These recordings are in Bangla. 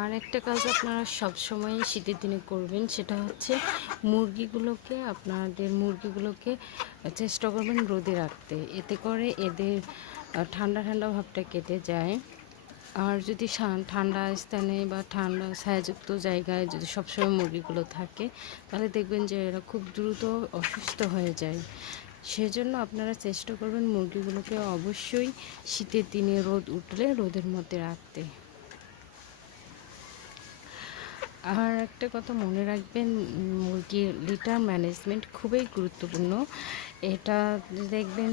আর একটা কাজ আপনারা সবসময় শীতের দিনে করবেন, সেটা হচ্ছে মুরগিগুলোকে, আপনাদের মুরগিগুলোকে চেষ্টা করবেন রোদে রাখতে। এতে করে এদের ঠান্ডা ঠান্ডা ভাবটা কেটে যায়। আর যদি ঠান্ডা স্থানে বা ঠান্ডা ছায়াযুক্ত জায়গায় যদি সবসময় মুরগিগুলো থাকে, তাহলে দেখবেন যে এরা খুব দ্রুত অসুস্থ হয়ে যায়। সেজন্য আপনারা চেষ্টা করবেন মুরগিগুলোকে অবশ্যই শীতের দিনে রোদ উঠলে রোদের মধ্যে রাখতে। আর একটা কথা মনে রাখবেন, মুরগির লিটার ম্যানেজমেন্ট খুবই গুরুত্বপূর্ণ। এটা দেখবেন,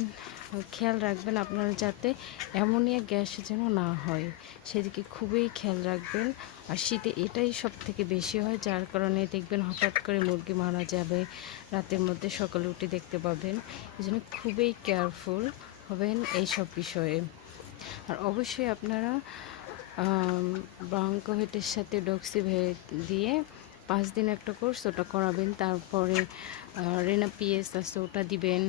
খেয়াল রাখবেন আপনারা যাতে অ্যামোনিয়া গ্যাস যেন না হয়, সেদিকে খুবই খেয়াল রাখবেন। আর শীতে এটাই সব থেকে বেশি হয়, যার কারণে দেখবেন হঠাৎ করে মুরগি মারা যাবে, রাতের মধ্যে সকালে উঠে দেখতে পাবেন। এই জন্য খুবই কেয়ারফুল হবেন এই সব বিষয়ে। আর অবশ্যই আপনারা ব্রঙ্কোভেটের সাথে ডক্সিভেট দিয়ে পাঁচ দিন একটা কোর্স ওটা করাবেন। তারপরে রেনা পিএস আছে, ওটা দিবেন।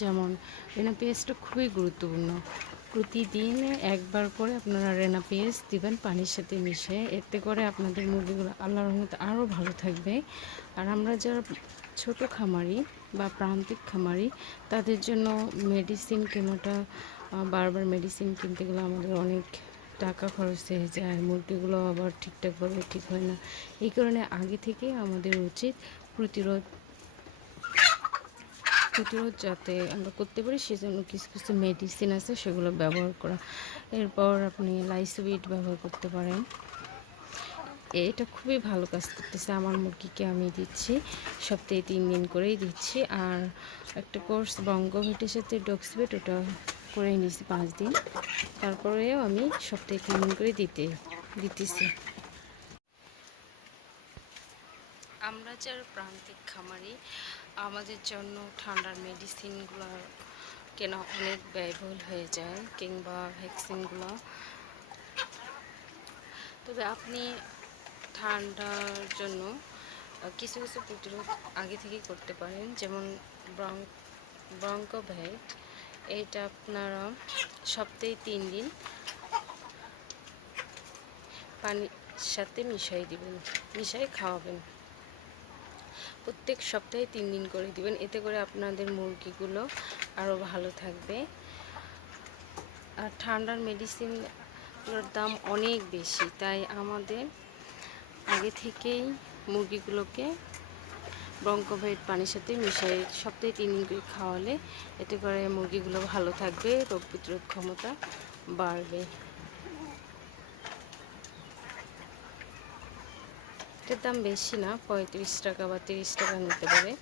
যেমন রেনা পিএসটা খুবই গুরুত্বপূর্ণ। প্রতিদিন একবার করে আপনারা রেনা পিএস দিবেন, পানির সাথে মিশে এতে করে আপনাদের মুরগিগুলো আল্লাহর রহমত আরও ভালো থাকবে। আর আমরা যারা ছোট খামারি বা প্রান্তিক খামারি, তাদের জন্য মেডিসিন কেনাটা বারবার মেডিসিন কিনতে গেলে আমাদের অনেক টাকা খরচ হয়ে যায় মুরগিগুলো আবার ঠিকঠাকভাবে ঠিক হয় না। এই কারণে আগে থেকে আমাদের উচিত প্রতিরোধ প্রতিরোধ যাতে আমরা করতে পারি, সেজন্য কিছু কিছু মেডিসিন আছে, সেগুলো ব্যবহার করা। এরপর আপনি লাইসোভিট ব্যবহার করতে পারেন। এটা খুবই ভালো কাজ করতেছে। আমার মুরগিকে আমি দিচ্ছি, সপ্তাহে তিন দিন করেই দিচ্ছি। আর একটা কোর্স বঙ্গভেটের সাথে ডক্সভেট ওটা করে নিয়েছি পাঁচ দিন। তারপরেও আমি সপ্তাহে দিন করে দিতে, দিতেছি। আমরা যারা প্রান্তিক খামারি আমাদের জন্য ঠান্ডার মেডিসিনগুলো কেনা অনেক ব্যয়বহুল হয়ে যায়, কিংবা ভ্যাকসিনগুলো। তবে আপনি ঠান্ডার জন্য কিছু কিছু প্রতিরোধ আগে থেকেই করতে পারেন, যেমন ব্রং ব্রঙ্কোভেট এইটা আপনারা সপ্তাহে তিন দিন পানির সাথে মিশাই দিবেন, মিশাই খাওয়াবেন। প্রত্যেক সপ্তাহে তিন দিন করে দিবেন, এতে করে আপনাদের মুরগিগুলো আরও ভালো থাকবে। আর ঠান্ডার মেডিসিনগুলোর দাম অনেক বেশি, তাই আমাদের আগে থেকেই মুরগিগুলোকে ব্রঙ্কোভাইট পানির সাথে মিশিয়ে সপ্তাহে তিন দিন খাওয়ালে এতে করে মুরগিগুলো ভালো থাকবে, রোগ প্রতিরোধ ক্ষমতা বাড়বে। এটার দাম বেশি না, পঁয়ত্রিশ টাকা বা তিরিশ টাকা নিতে পারে।